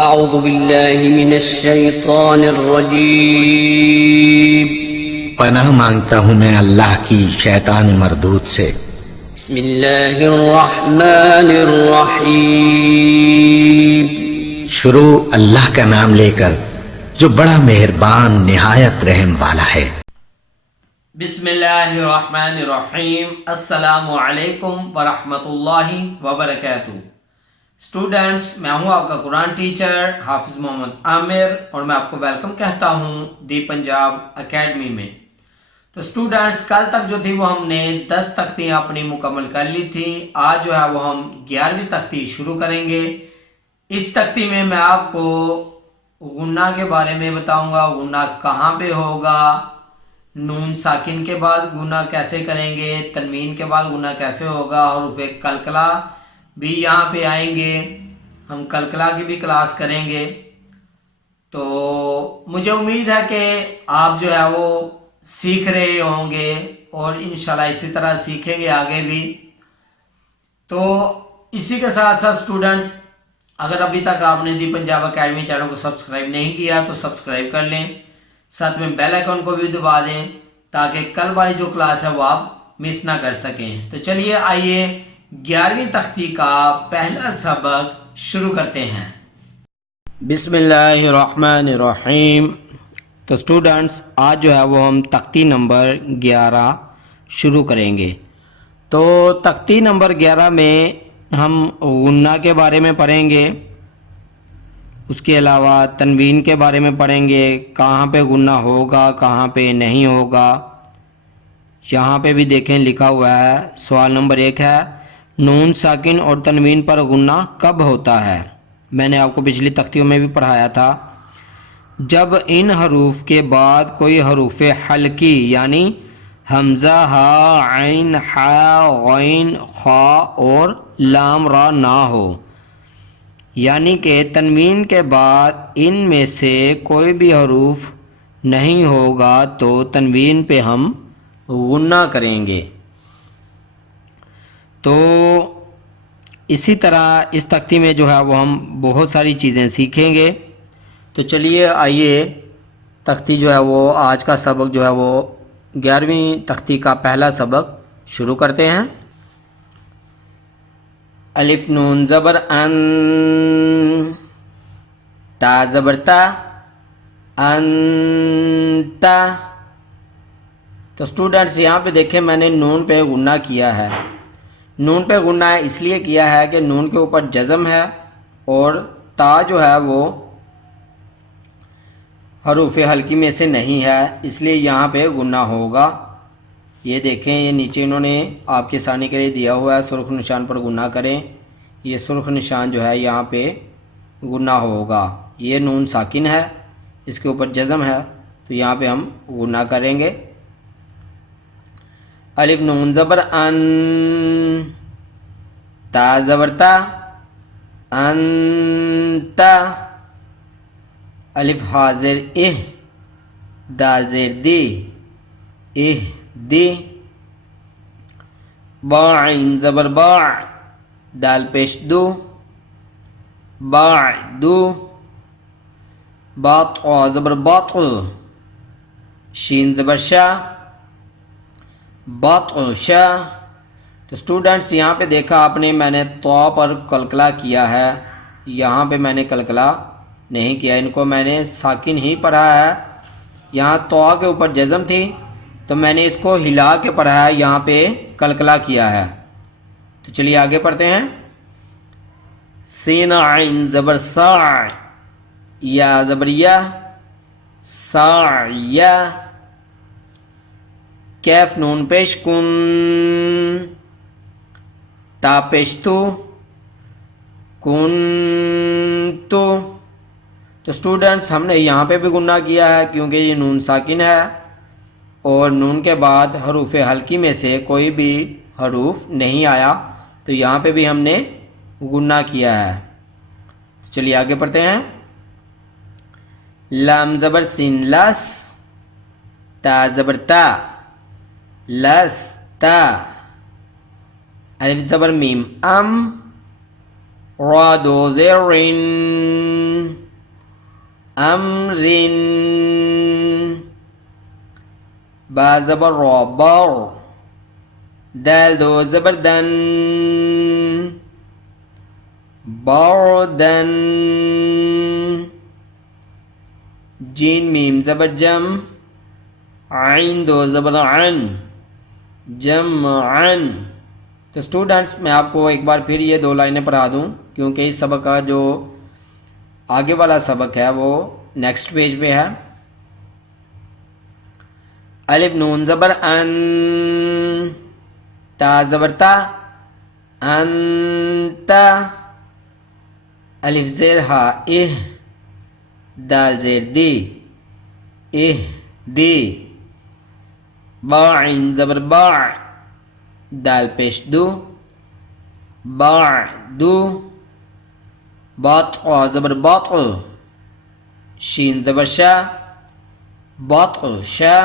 أعوذ بالله من الشيطان الرجيم پناہ مانگتا ہوں میں اللہ کی شیطان مردود سے۔ بسم الله الرحمن الرحيم شروع اللہ کا نام لے کر جو بڑا مہربان نہایت رحم والا ہے۔ بسم اللہ الرحمن الرحیم۔ السلام علیکم ورحمۃ اللہ وبرکاتہ۔ اسٹوڈنٹس، میں ہوں آپ کا قرآن ٹیچر حافظ محمد عامر اور میں آپ کو ویلکم کہتا ہوں دی پنجاب اکیڈمی میں۔ تو اسٹوڈنٹس، کل تک جو تھی وہ ہم نے 10 تختیاں اپنی مکمل کر لی تھی۔ آج جو ہے وہ ہم 11ویں تختی شروع کریں گے۔ اس تختی میں میں آپ کو غنہ کے بارے میں بتاؤں گا، غنہ کہاں پہ ہوگا، نون ساکن کے بعد غنہ کیسے کریں گے، تنوین کے بعد غنہ کیسے ہوگا، حروف قلقلہ بھی یہاں پہ آئیں گے، ہم قلقلہ کی بھی کلاس کریں گے۔ تو مجھے امید ہے کہ آپ جو ہے وہ سیکھ رہے ہوں گے اور انشاءاللہ اسی طرح سیکھیں گے آگے بھی۔ تو اسی کے ساتھ ساتھ اسٹوڈنٹس، اگر ابھی تک آپ نے دی پنجاب اکیڈمی چینل کو سبسکرائب نہیں کیا تو سبسکرائب کر لیں، ساتھ میں بیل آئیکن کو بھی دبا دیں تاکہ کل والی جو کلاس ہے وہ آپ مس نہ کر سکیں۔ تو چلیے آئیے 11ویں تختی کا پہلا سبق شروع کرتے ہیں۔ بسم اللہ الرحمن الرحیم۔ تو اسٹوڈنٹس، آج جو ہے وہ ہم تختی نمبر 11 شروع کریں گے۔ تو تختی نمبر 11 میں ہم غنہ کے بارے میں پڑھیں گے، اس کے علاوہ تنوین کے بارے میں پڑھیں گے، کہاں پہ غنہ ہوگا کہاں پہ نہیں ہوگا۔ یہاں پہ بھی دیکھیں لکھا ہوا ہے، سوال نمبر 1 ہے نون ساکن اور تنوین پر غنہ کب ہوتا ہے؟ میں نے آپ کو پچھلی تختیوں میں بھی پڑھایا تھا، جب ان حروف کے بعد کوئی حروف حلقی یعنی حمزہ، ہا، عین، حا، غین، خا اور لام را نہ ہو، یعنی کہ تنوین کے بعد ان میں سے کوئی بھی حروف نہیں ہوگا تو تنوین پہ ہم غنہ کریں گے۔ تو اسی طرح اس تختی میں جو ہے وہ ہم بہت ساری چیزیں سیکھیں گے۔ تو چلیے آئیے تختی جو ہے وہ آج کا سبق جو ہے وہ 11ویں تختی کا پہلا سبق شروع کرتے ہیں۔ الف نون زبر ان، تا زبر تا، انتا۔ تو اسٹوڈنٹس یہاں پہ دیکھیں میں نے نون پہ غنہ کیا ہے۔ نون پہ غنہ اس لیے کیا ہے کہ نون کے اوپر جزم ہے اور تا جو ہے وہ حروف حلقی میں سے نہیں ہے، اس لیے یہاں پہ غنہ ہوگا۔ یہ دیکھیں، یہ نیچے انہوں نے آپ کے ثانی کے لیے دیا ہوا ہے، سرخ نشان پر غنہ کریں۔ یہ سرخ نشان جو ہے یہاں پہ غنہ ہوگا۔ یہ نون ساکن ہے، اس کے اوپر جزم ہے، تو یہاں پہ ہم غنہ کریں گے۔ الف نون زبر ان، تا زبر تا، انتا۔ الف ہا زیر اہ، دال زیر دی، اہ دی۔ با عین زبر با، دال پیش دو، با دو۔ با طا زبر باط، شین زبر شا، باط شا۔ تو اسٹوڈنٹس یہاں پہ دیکھا آپ نے میں نے طا پر قلقلہ کیا ہے، یہاں پہ میں نے قلقلہ نہیں کیا، ان کو میں نے ساکن ہی پڑھا ہے۔ یہاں طا کے اوپر جزم تھی تو میں نے اس کو ہلا کے پڑھا ہے، یہاں پہ قلقلہ کیا ہے۔ تو چلیے آگے پڑھتے ہیں۔ سین عین زبر سا، یا زبر یا، سا یا۔ کیف نون پیش کن، تا پیش تو، کن تو۔ تو اسٹوڈنٹس ہم نے یہاں پہ بھی غنہ کیا ہے کیونکہ یہ نون ساکن ہے اور نون کے بعد حروف حلقی میں سے کوئی بھی حروف نہیں آیا، تو یہاں پہ بھی ہم نے غنہ کیا ہے۔ تو چلیے آگے پڑھتے ہیں۔ لام زبر سین لس، تا زبر تا، لس تا۔ الف زبر میم ام، را دو زیر رن، امرن با زبر را بر دال دو زبر دن بردن جین میم زبر جم عین دو زبر عن جمعن. تو اسٹوڈنٹس میں آپ کو ایک بار پھر یہ 2 لائنیں پڑھا دوں کیونکہ اس سبق کا جو آگے والا سبق ہے وہ نیکسٹ پیج پہ ہے. الف نون زبر ان تا زبر تا انت الف زیر ہا اہ دال زیر دی اہ دی با عین زبر با دال پیش دو با دو بات زبر باط شین زبر شا باط شا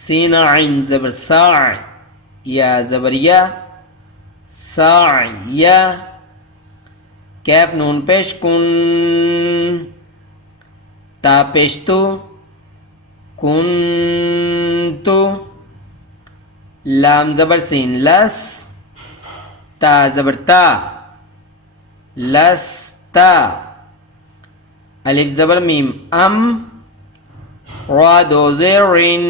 سین عین زبر ساع یا زبر یا ساع یا کیف نون پیش کن تا پیش تو کن تو لام زبر سین لس تا زبر تا لستا الف زبر میم ام را دو زیر رین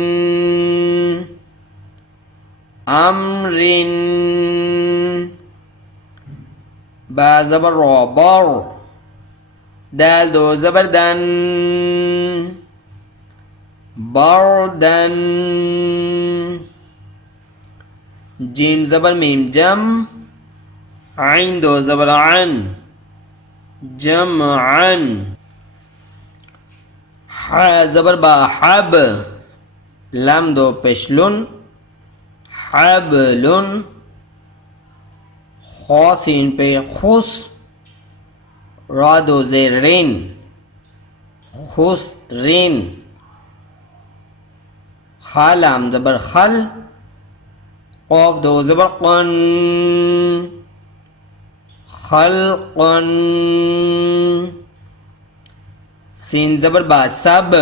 امرن با زبر را بر دال دو زبر دن بردن جیم زبر میم جم عین دو زبر عن جمعن ح زبر با حب لام دو پیشلن حبلن خا سین پہ خس را دو زیر رین خسرین خا لام زبر خل قاف دو زبر قن خلقن سین زبر با سب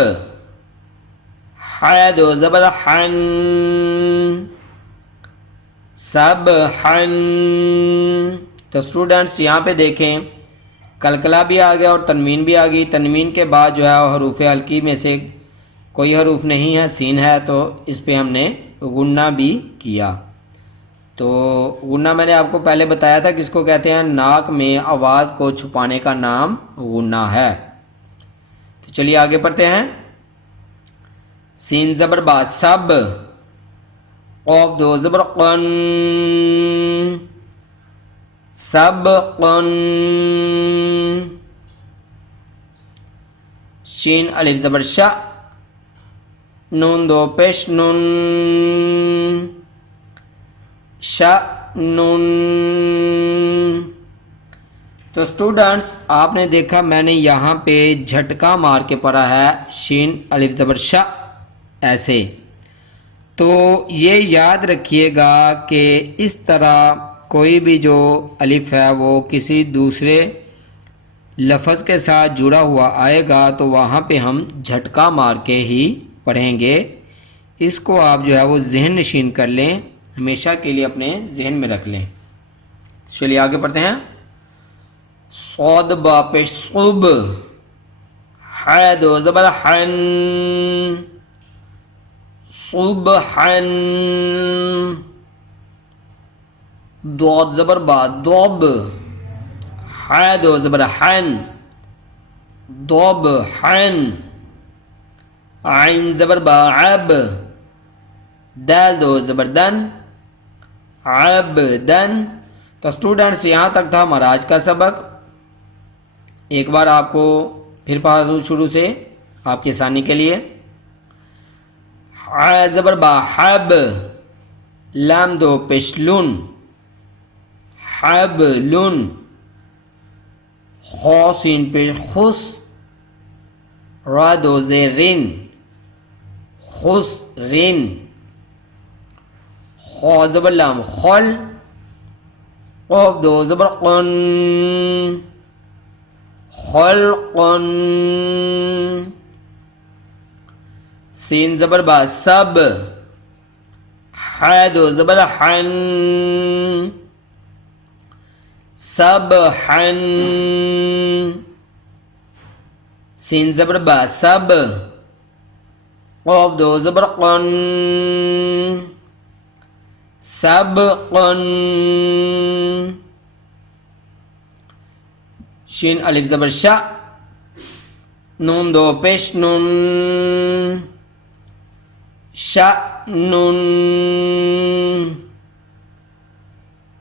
ح دو زبر حن سب حن. تو اسٹوڈنٹس یہاں پہ دیکھیں کلکلا بھی آ گیا اور تنوین بھی آ گئی. تنوین کے بعد جو ہے حروف حلقی میں سے کوئی حروف نہیں ہے سین ہے تو اس پہ ہم نے غنہ بھی کیا. تو غنہ میں نے آپ کو پہلے بتایا تھا کس کو کہتے ہیں ناک میں آواز کو چھپانے کا نام غنہ ہے. تو چلیے آگے پڑھتے ہیں. سین زبر با سب قاف دو زبر قن سب قن شین الف زبر شا نون دو پیش نون شأنن. تو اسٹوڈنٹس آپ نے دیکھا میں نے یہاں پہ جھٹکا مار کے پڑھا ہے شین الف زبر شا ایسے. تو یہ یاد رکھیے گا کہ اس طرح کوئی بھی جو الف ہے وہ کسی دوسرے لفظ کے ساتھ جڑا ہوا آئے گا تو وہاں پہ ہم جھٹکا مار کے ہی پڑھیں گے. اس کو آپ جو ہے وہ ذہن نشین کر لیں, ہمیشہ کے لیے اپنے ذہن میں رکھ لیں. چلیے آگے پڑھتے ہیں. صاد با پیش صب ح دو زبر حن صبحن ضاد زبر با ضب ح دو زبر حن ضبحن عین زبر با عب دال دو زبر دن عبدن. تو اسٹوڈنٹس یہاں تک تھا ہمارا آج کا سبق. ایک بار آپ کو پھر پڑھا دوں شروع سے آپ کی آسانی کے لیے. ح زبر با حب لام دو پیشلن حبلن خا سین پیش خس را دو زیر رین خسرین خا زبر لام خل قاف دو زبر قن خلقا، سین زبر با سب، ح دو زبر حن، سبحا، سین زبر با سب، قاف دو زبر قن، سبقا، شین الف زبر شا، نون دو پیش نون، شأن،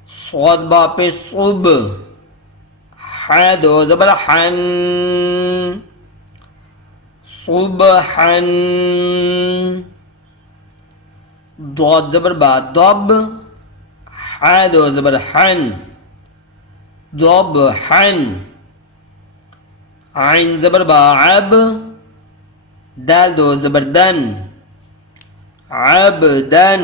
صاد با پیش صب، ح دو زبر حن، صبحا، ضاد زبر با ضب، ح دو زبر حن، ضبحا، عین زبر با عب، دال دو زبر دن، عبدن۔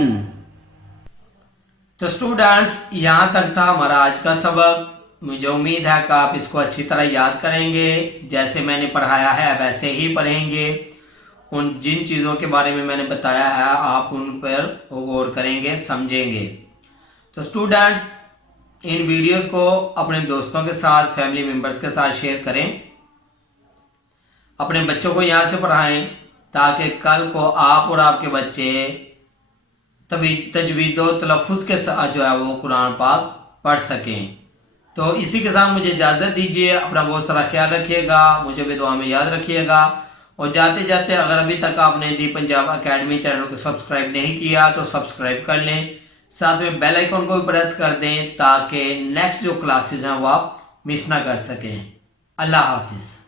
تو اسٹوڈنٹس یہاں تک تھا ہمارا آج کا سبق۔ مجھے امید ہے کہ آپ اس کو اچھی طرح یاد کریں گے، جیسے میں نے پڑھایا ہے ویسے ہی پڑھیں گے۔ ان جن چیزوں کے بارے میں نے بتایا ہے آپ ان پر غور کریں گے، سمجھیں گے۔ تو اسٹوڈنٹس ان ویڈیوز کو اپنے دوستوں کے ساتھ، فیملی ممبرز کے ساتھ شیئر کریں، اپنے بچوں کو یہاں سے پڑھائیں تاکہ کل کو آپ اور آپ کے بچے تجوید و تلفظ کے ساتھ جو ہے وہ قرآن پاک پڑھ سکیں۔ تو اسی کے ساتھ مجھے اجازت دیجیے، اپنا بہت سارا خیال رکھیے گا، مجھے بھی دعا میں یاد رکھیے گا، اور جاتے جاتے اگر ابھی تک آپ نے دی پنجاب اکیڈمی چینل کو سبسکرائب نہیں کیا تو سبسکرائب کر لیں، ساتھ میں بیل آئیکن کو بھی پریس کر دیں تاکہ نیکسٹ جو کلاسز ہیں وہ آپ مس نہ کر سکیں۔ اللہ حافظ۔